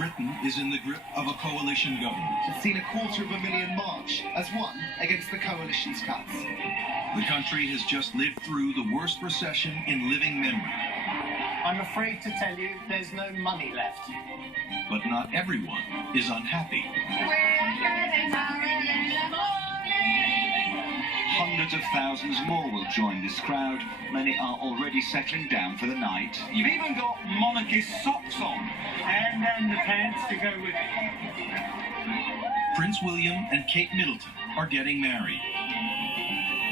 Britain is in the grip of a coalition government. It's seen 250,000 march as one against the coalition's cuts. The country has just lived through the worst recession in living memory. I'm afraid to tell you there's no money left. But not everyone is unhappy. Hundreds of thousands more will join this crowd. Many are already settling down for the night. You've even got monarchist socks on. And the pants to go with it. Prince William and Kate Middleton are getting married.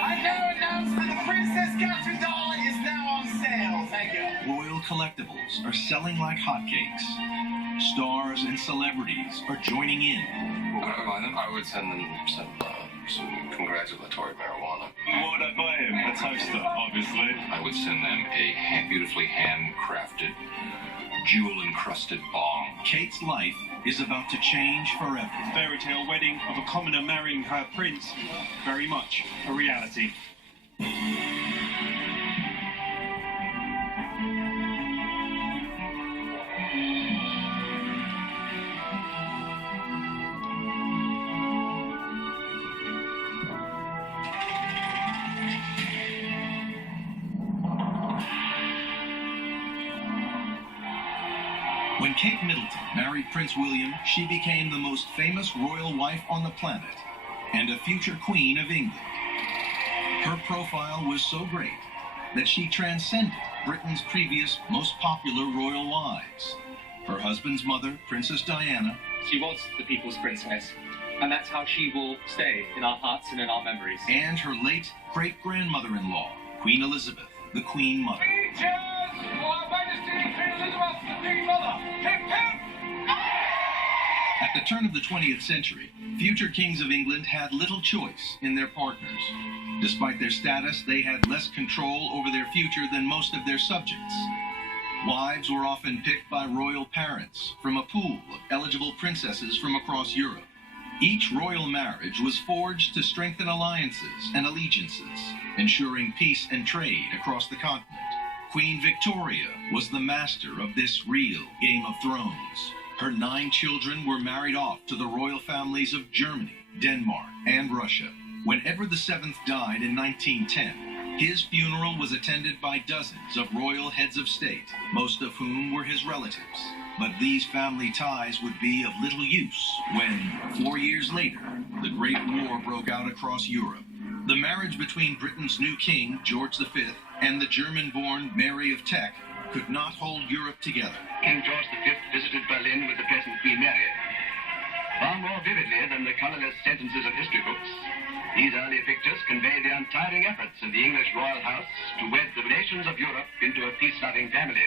I now announce that the Princess Catherine doll is now on sale. Thank you. Royal collectibles are selling like hotcakes. Stars and celebrities are joining in. I would send them some congratulatory marijuana. What would I buy him? A toaster, obviously. I would send them a beautifully handcrafted, jewel-encrusted bong. Kate's life is about to change forever. Fairy tale wedding of a commoner marrying her prince. Very much a reality. When Kate Middleton married Prince William, she became the most famous royal wife on the planet and a future queen of England. Her profile was so great that she transcended Britain's previous most popular royal wives. Her husband's mother, Princess Diana, she was the people's princess, and that's how she will stay in our hearts and in our memories. And her late great-grandmother-in-law, Queen Elizabeth, the Queen Mother. At the turn of the 20th century, future kings of England had little choice in their partners. Despite their status, they had less control over their future than most of their subjects. Wives were often picked by royal parents from a pool of eligible princesses from across Europe. Each royal marriage was forged to strengthen alliances and allegiances, ensuring peace and trade across the continent. Queen Victoria was the master of this real Game of Thrones. Her 9 children were married off to the royal families of Germany, Denmark, and Russia. When Edward VII died in 1910, his funeral was attended by dozens of royal heads of state, most of whom were his relatives. But these family ties would be of little use when, 4 years later, the Great War broke out across Europe. The marriage between Britain's new king, George V, and the German-born Mary of Teck could not hold Europe together. King George V visited Berlin with the present Queen Mary. Far more vividly than the colourless sentences of history books, these early pictures convey the untiring efforts of the English royal house to wed the nations of Europe into a peace-loving family.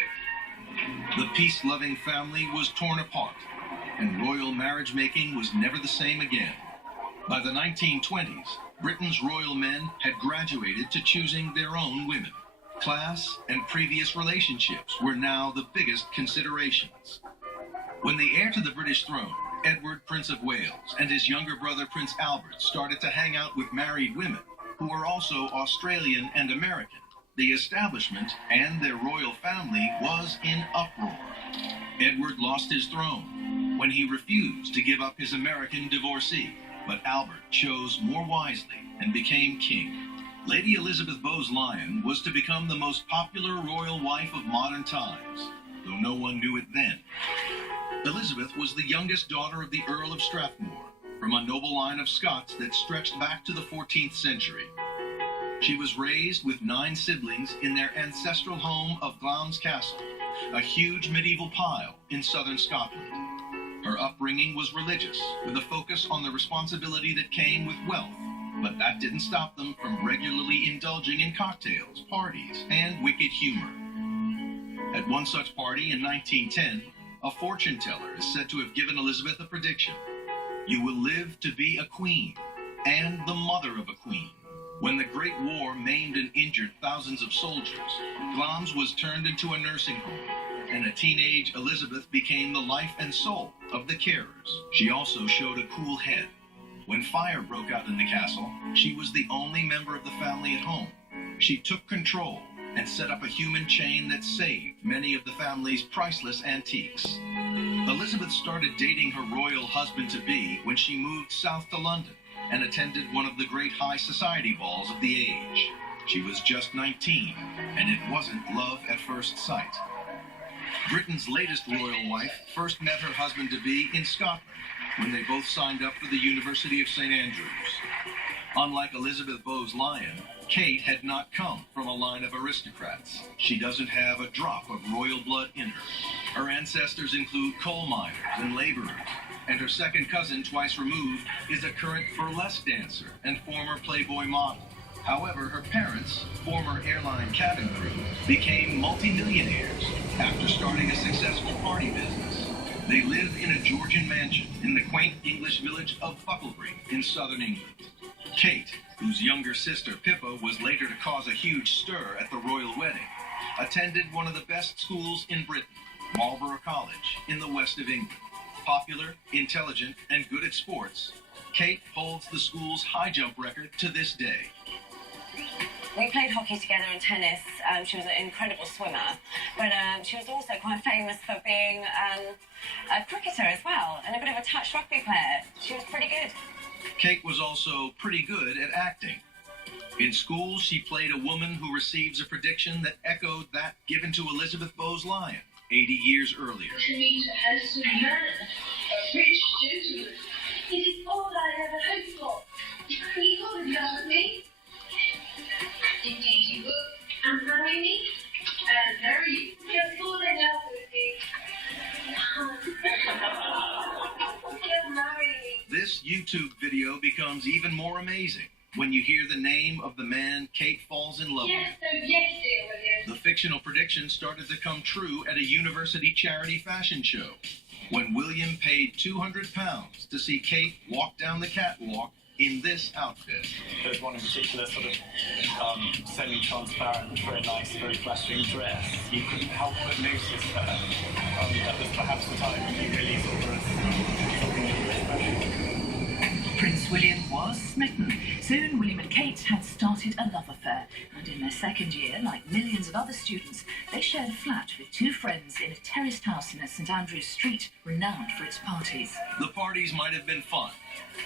The peace-loving family was torn apart, and royal marriage-making was never the same again. By the 1920s, Britain's royal men had graduated to choosing their own women. Class and previous relationships were now the biggest considerations. When the heir to the British throne, Edward, Prince of Wales, and his younger brother, Prince Albert, started to hang out with married women who were also Australian and American, the establishment and their royal family was in uproar. Edward lost his throne when he refused to give up his American divorcee, but Albert chose more wisely and became king. Lady Elizabeth Bowes-Lyon was to become the most popular royal wife of modern times, though no one knew it then. Elizabeth was the youngest daughter of the Earl of Strathmore, from a noble line of Scots that stretched back to the 14th century. She was raised with 9 siblings in their ancestral home of Glamis Castle, a huge medieval pile in southern Scotland. Her upbringing was religious, with a focus on the responsibility that came with wealth, but that didn't stop them from regularly indulging in cocktails, parties, and wicked humor. At one such party in 1910, a fortune teller is said to have given Elizabeth a prediction. You will live to be a queen, and the mother of a queen. When the Great War maimed and injured thousands of soldiers, Glamis was turned into a nursing home, and a teenage Elizabeth became the life and soul of the carers. She also showed a cool head. When fire broke out in the castle, she was the only member of the family at home. She took control and set up a human chain that saved many of the family's priceless antiques. Elizabeth started dating her royal husband-to-be when she moved south to London and attended one of the great high society balls of the age. She was just 19, and it wasn't love at first sight. Britain's latest royal wife first met her husband-to-be in Scotland when they both signed up for the University of St. Andrews. Unlike Elizabeth Bowes-Lyon, Kate had not come from a line of aristocrats. She doesn't have a drop of royal blood in her. Her ancestors include coal miners and laborers, and her second cousin, twice removed, is a current burlesque dancer and former Playboy model. However, her parents, former airline cabin crew, became multimillionaires after starting a successful party business. They live in a Georgian mansion in the quaint English village of Bucklebury in southern England. Kate, whose younger sister Pippa was later to cause a huge stir at the royal wedding, attended one of the best schools in Britain, Marlborough College, in the west of England. Popular, intelligent, and good at sports, Kate holds the school's high jump record to this day. We played hockey together and tennis. She was an incredible swimmer, but she was also quite famous for being a cricketer as well, and a bit of a touch rugby player. She was pretty good. Kate was also pretty good at acting. In school, she played a woman who receives a prediction that echoed that given to Elizabeth Bowes-Lyon 80 years earlier. To meet a handsome man, a rich gentleman. It is all I ever hoped for. He would love me. Indeed he would. And marry me. And marry you. He'll fall in love with me. He'll marry me. This YouTube video becomes even more amazing when you hear the name of the man Kate falls in love with. Yes, dear William. The fictional prediction started to come true at a university charity fashion show when William paid £200 to see Kate walk down the catwalk in this outfit. There's one in particular sort of semi-transparent, very nice, very flattering dress. You couldn't help but notice her. That was perhaps the time when you really saw her as something very special. Prince William was smitten. Soon, William and Kate had started a love affair, and in their second year, like millions of other students, they shared a flat with two friends in a terraced house in a St Andrews street, renowned for its parties. The parties might have been fun,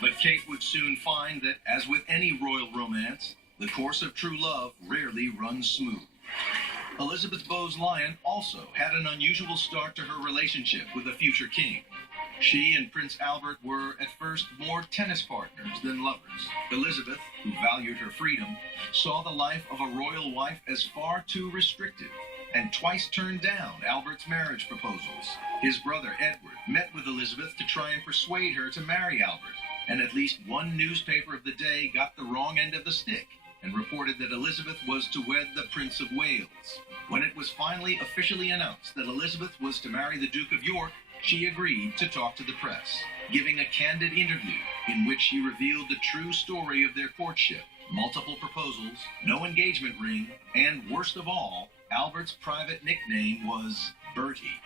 but Kate would soon find that, as with any royal romance, the course of true love rarely runs smooth. Elizabeth Bowes-Lyon also had an unusual start to her relationship with a future king. She and Prince Albert were, at first, more tennis partners than lovers. Elizabeth, who valued her freedom, saw the life of a royal wife as far too restrictive, and twice turned down Albert's marriage proposals. His brother, Edward, met with Elizabeth to try and persuade her to marry Albert, and at least one newspaper of the day got the wrong end of the stick and reported that Elizabeth was to wed the Prince of Wales. When it was finally officially announced that Elizabeth was to marry the Duke of York, she agreed to talk to the press, giving a candid interview in which she revealed the true story of their courtship, multiple proposals, no engagement ring, and worst of all, Albert's private nickname was Bertie.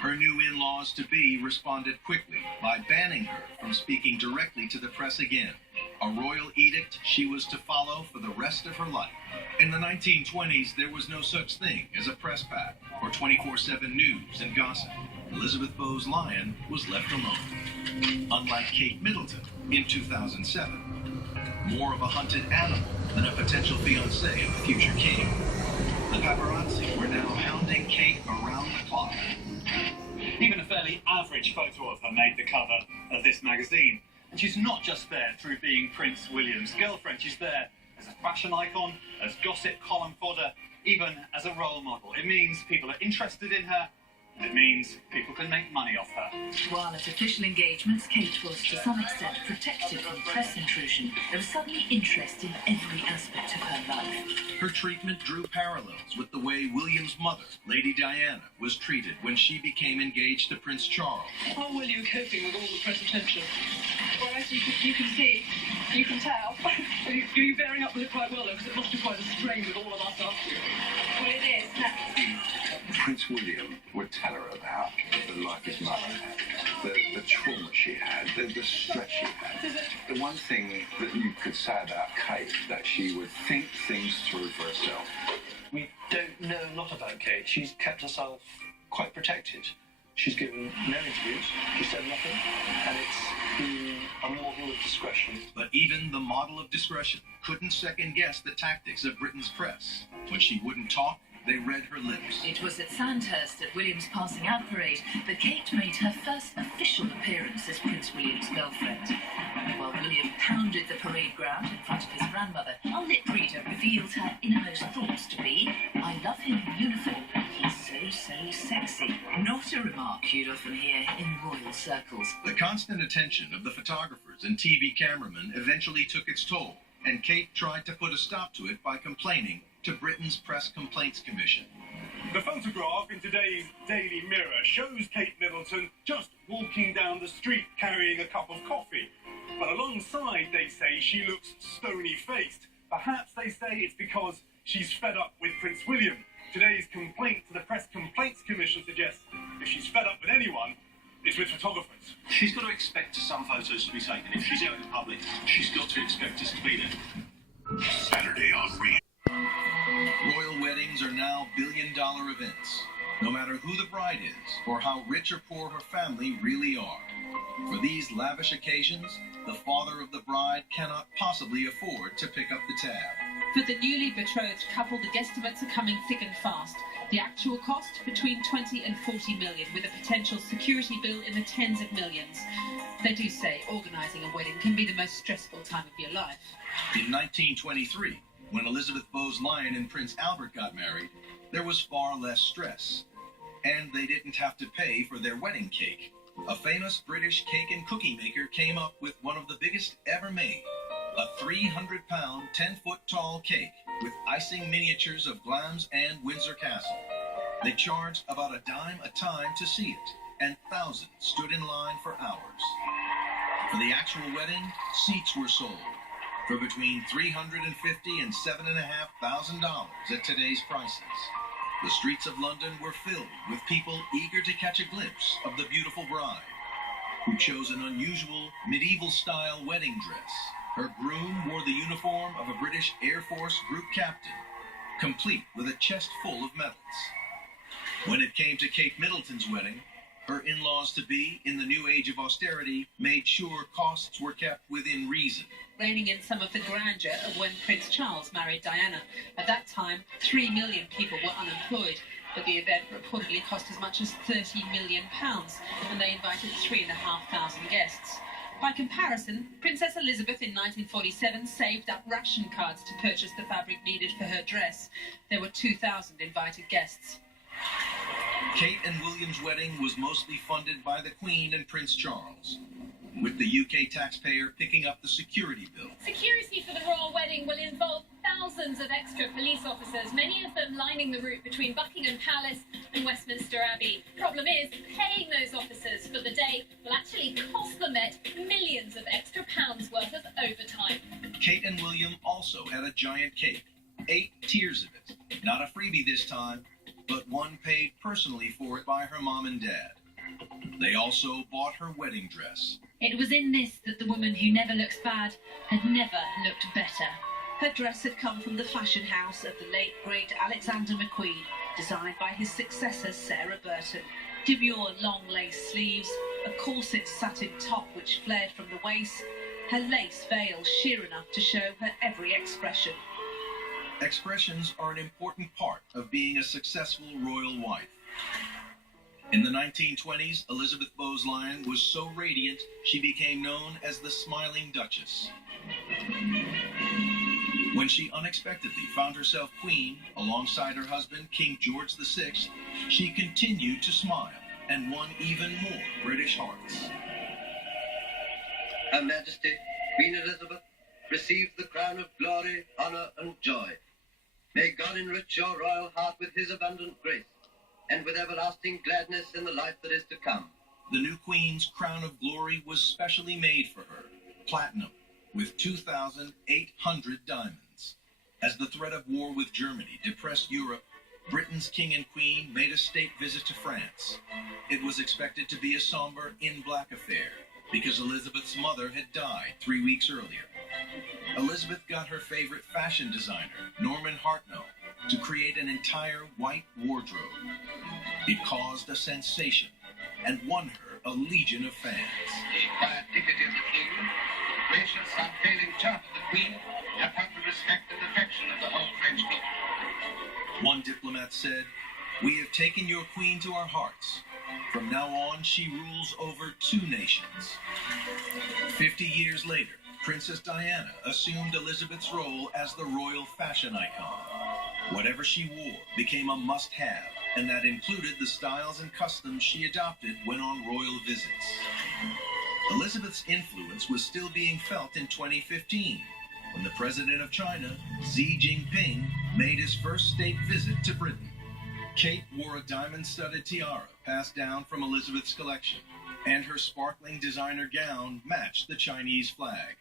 Her new in-laws-to-be responded quickly by banning her from speaking directly to the press again, a royal edict she was to follow for the rest of her life. In the 1920s, there was no such thing as a press pack or 24/7 news and gossip. Elizabeth Bowes-Lyon was left alone. Unlike Kate Middleton in 2007, more of a hunted animal than a potential fiancé of the future king. The paparazzi were now hounding Kate around the clock. Even a fairly average photo of her made the cover of this magazine. And she's not just there through being Prince William's girlfriend, she's there as a fashion icon, as gossip column fodder, even as a role model. It means people are interested in her, and it means people can make money off her. While at official engagements, Kate was to some extent protected from press intrusion. There was suddenly interest in every aspect of her life. Her treatment drew parallels with the way William's mother, Lady Diana, was treated when she became engaged to Prince Charles. How well are you coping with all the press attention? Well, as you can see, you can tell. You're bearing up with it quite well, though, because it must be quite a strain with all of us after you. Well, it is. Prince William would tell her about the life his mother had, the trauma she had, the stress she had. The one thing that you could say about Kate, that she would think things through for herself. We don't know a lot about Kate. She's kept herself quite protected. She's given no interviews, she said nothing, and it's been a model of discretion. But even the model of discretion couldn't second-guess the tactics of Britain's press. When she wouldn't talk, they read her lips. It was at Sandhurst at William's passing out parade that Kate made her first official appearance as Prince William's girlfriend. While William pounded the parade ground in front of his grandmother, our lip reader revealed her innermost thoughts to be, "I love him in uniform. He's so sexy." Not a remark you'd often hear in royal circles. The constant attention of the photographers and TV cameramen eventually took its toll, and Kate tried to put a stop to it by complaining to Britain's Press Complaints Commission. The photograph in today's Daily Mirror shows Kate Middleton just walking down the street carrying a cup of coffee. But alongside, they say, she looks stony-faced. Perhaps they say it's because she's fed up with Prince William. Today's complaint to the Press Complaints Commission suggests if she's fed up with anyone, it's with photographers. She's got to expect some photos to be taken. If she's out in public, she's got to expect us to be there. Saturday on Real. Royal weddings are now billion-dollar events, no matter who the bride is or how rich or poor her family really are. For these lavish occasions, the father of the bride cannot possibly afford to pick up the tab. For the newly betrothed couple, the guesstimates are coming thick and fast. The actual cost, between 20 and 40 million, with a potential security bill in the tens of millions. They do say organising a wedding can be the most stressful time of your life. In 1923, when Elizabeth Bowes-Lyon and Prince Albert got married, there was far less stress. And they didn't have to pay for their wedding cake. A famous British cake and cookie maker came up with one of the biggest ever made. A 300-pound, 10-foot-tall cake with icing miniatures of Glamis and Windsor Castle. They charged about a dime a time to see it, and thousands stood in line for hours. For the actual wedding, seats were sold for between $350 and $7,500 at today's prices. The streets of London were filled with people eager to catch a glimpse of the beautiful bride, who chose an unusual medieval-style wedding dress. Her groom wore the uniform of a British Air Force group captain, complete with a chest full of medals. When it came to Kate Middleton's wedding, her in-laws-to-be, in the new age of austerity, made sure costs were kept within reason. Reining in some of the grandeur of when Prince Charles married Diana. At that time, 3 million people were unemployed, but the event reportedly cost as much as £30 million, and they invited 3,500 guests. By comparison, Princess Elizabeth in 1947 saved up ration cards to purchase the fabric needed for her dress. There were 2,000 invited guests. Kate and William's wedding was mostly funded by the Queen and Prince Charles, with the UK taxpayer picking up the security bill. Security for the royal wedding will involve thousands of extra police officers, many of them lining the route between Buckingham Palace and Westminster Abbey. Problem is, paying those officers for the day will actually cost the Met millions of extra pounds worth of overtime. Kate and William also had a giant cake, 8 tiers of it. Not a freebie this time, but one paid personally for it by her mom and dad. They also bought her wedding dress. It was in this that the woman who never looks bad had never looked better. Her dress had come from the fashion house of the late, great Alexander McQueen, designed by his successor, Sarah Burton. Demure long lace sleeves, a corset satin top which flared from the waist, her lace veil sheer enough to show her every expression. Expressions are an important part of being a successful royal wife. In the 1920s, Elizabeth Bowes-Lyon was so radiant, she became known as the Smiling Duchess. When she unexpectedly found herself queen, alongside her husband, King George VI, she continued to smile and won even more British hearts. Her Majesty, Queen Elizabeth, receive the crown of glory, honour and joy. May God enrich your royal heart with his abundant grace, and with everlasting gladness in the life that is to come. The new queen's crown of glory was specially made for her, platinum, with 2,800 diamonds. As the threat of war with Germany depressed Europe, Britain's king and queen made a state visit to France. It was expected to be a somber, in-black affair, because Elizabeth's mother had died 3 weeks earlier. Elizabeth got her favorite fashion designer, Norman Hartnell, to create an entire white wardrobe. It caused a sensation, and won her a legion of fans. The quiet dignity of the king, the gracious, unfailing charm of the queen, have won the respect and affection of the whole French people. One diplomat said, "We have taken your queen to our hearts. From now on, she rules over 2 nations." 50 years later, Princess Diana assumed Elizabeth's role as the royal fashion icon. Whatever she wore became a must-have, and that included the styles and customs she adopted when on royal visits. Elizabeth's influence was still being felt in 2015, when the president of China, Xi Jinping, made his first state visit to Britain. Kate wore a diamond-studded tiara passed down from Elizabeth's collection, and her sparkling designer gown matched the Chinese flag.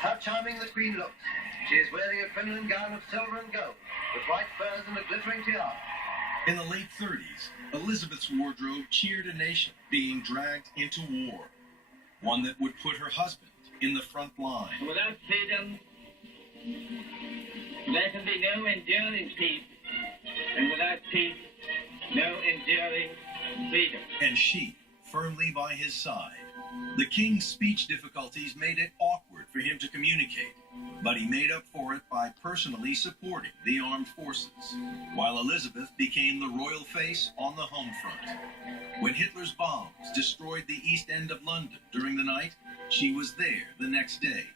How charming the Queen looks. She is wearing a crinoline gown of silver and gold, with white furs and a glittering tiara. In the late 30s, Elizabeth's wardrobe cheered a nation being dragged into war, one that would put her husband in the front line. Without freedom, there can be no enduring peace, and without peace, no enduring freedom. And she, firmly by his side. The king's speech difficulties made it awkward for him to communicate, but he made up for it by personally supporting the armed forces, while Elizabeth became the royal face on the home front. When Hitler's bombs destroyed the East End of London during the night, she was there the next day,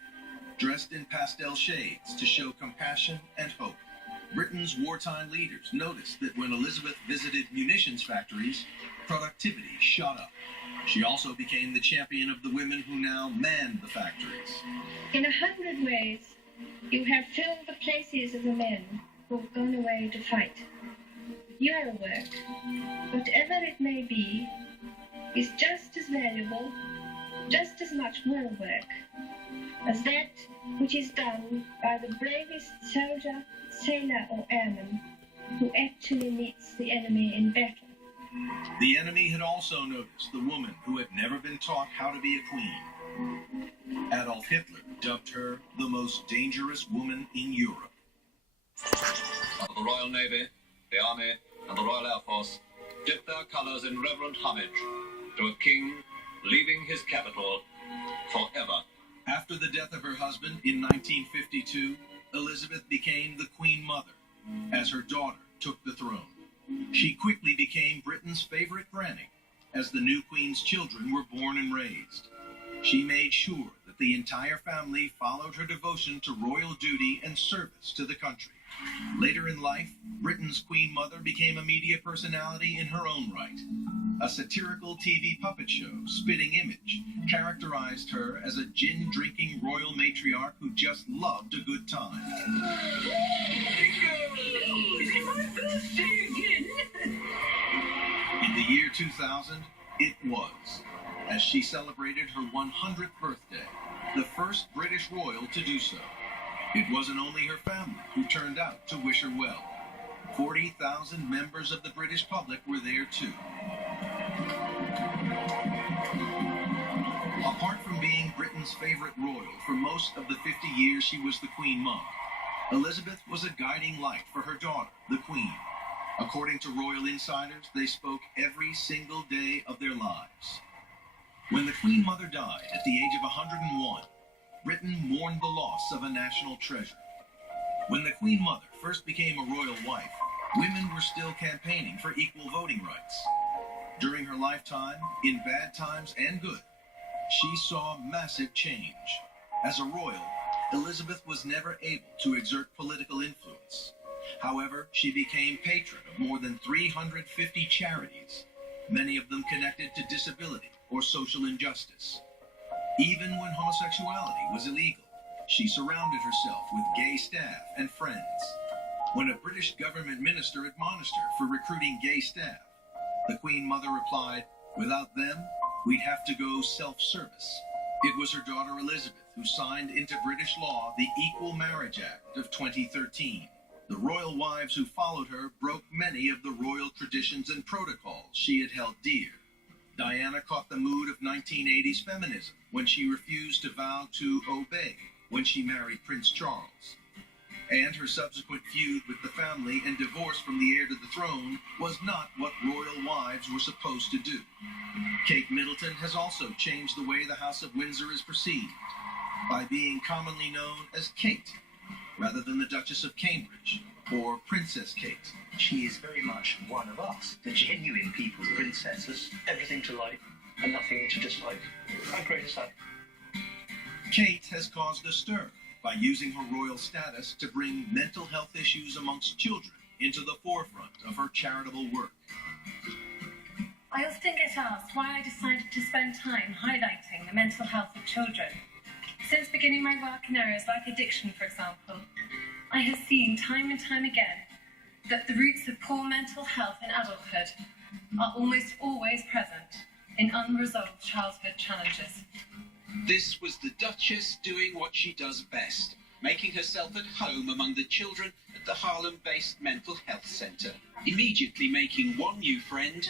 dressed in pastel shades to show compassion and hope. Britain's wartime leaders noticed that when Elizabeth visited munitions factories, productivity shot up. She also became the champion of the women who now manned the factories. In 100 ways, you have filled the places of the men who have gone away to fight. Your work, whatever it may be, is just as valuable, just as much more work, as that which is done by the bravest soldier, sailor or airman who actually meets the enemy in battle. The enemy had also noticed the woman who had never been taught how to be a queen. Adolf Hitler dubbed her the most dangerous woman in Europe. The Royal Navy, the Army, and the Royal Air Force dip their colours in reverent homage to a king leaving his capital forever. After the death of her husband in 1952, Elizabeth became the Queen Mother as her daughter took the throne. She quickly became Britain's favorite granny as the new queen's children were born and raised. She made sure that the entire family followed her devotion to royal duty and service to the country. Later in life, Britain's Queen Mother became a media personality in her own right. A satirical TV puppet show, Spitting Image, characterized her as a gin-drinking royal matriarch who just loved a good time. In the year 2000, it was, as she celebrated her 100th birthday, the first British royal to do so. It wasn't only her family who turned out to wish her well. 40,000 members of the British public were there too. Apart from being Britain's favorite royal for most of the 50 years she was the Queen Mum, Elizabeth was a guiding light for her daughter, the Queen. According to royal insiders, they spoke every single day of their lives. When the Queen Mother died at the age of 101, Britain mourned the loss of a national treasure. When the Queen Mother first became a royal wife, women were still campaigning for equal voting rights. During her lifetime, in bad times and good, she saw massive change. As a royal, Elizabeth was never able to exert political influence. However, she became patron of more than 350 charities, many of them connected to disability or social injustice. Even when homosexuality was illegal, she surrounded herself with gay staff and friends. When a British government minister admonished her for recruiting gay staff, the Queen Mother replied, "Without them, we'd have to go self-service." It was her daughter Elizabeth who signed into British law the Equal Marriage Act of 2013. The royal wives who followed her broke many of the royal traditions and protocols she had held dear. Diana caught the mood of 1980s feminism when she refused to vow to obey when she married Prince Charles. And her subsequent feud with the family and divorce from the heir to the throne was not what royal wives were supposed to do. Kate Middleton has also changed the way the House of Windsor is perceived, by being commonly known as Kate, rather than the Duchess of Cambridge, or Princess Kate. She is very much one of us, the genuine people's princess. There's everything to like and nothing to dislike. How great is that? Kate has caused a stir by using her royal status to bring mental health issues amongst children into the forefront of her charitable work. I often get asked why I decided to spend time highlighting the mental health of children. Since beginning my work in areas like addiction, for example, I have seen time and time again that the roots of poor mental health in adulthood are almost always present in unresolved childhood challenges. This was the Duchess doing what she does best, making herself at home among the children at the Harlem-based mental health centre, immediately making one new friend,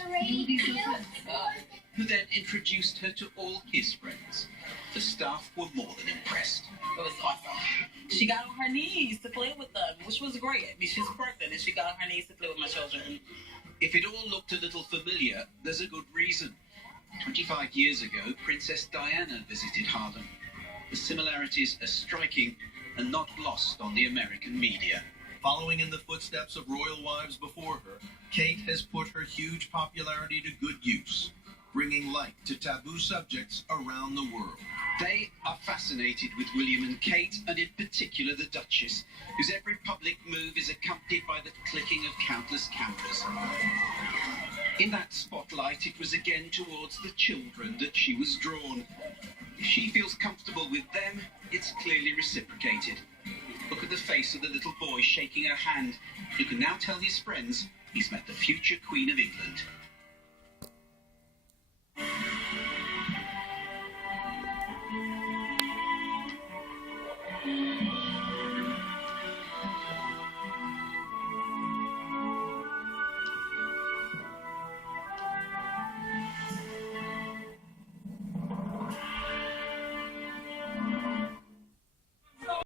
who then introduced her to all his friends. The staff were more than impressed. It was awesome. She got on her knees to play with them, which was great. I mean, she's pregnant and she got on her knees to play with my children. If it all looked a little familiar, there's a good reason. 25 years ago, Princess Diana visited Harlem. The similarities are striking and not lost on the American media. Following in the footsteps of royal wives before her, Kate has put her huge popularity to good use, bringing light to taboo subjects around the world. They are fascinated with William and Kate, and in particular the Duchess, whose every public move is accompanied by the clicking of countless cameras. In that spotlight, it was again towards the children that she was drawn. If she feels comfortable with them, it's clearly reciprocated. Look at the face of the little boy shaking her hand, who can now tell his friends he's met the future Queen of England.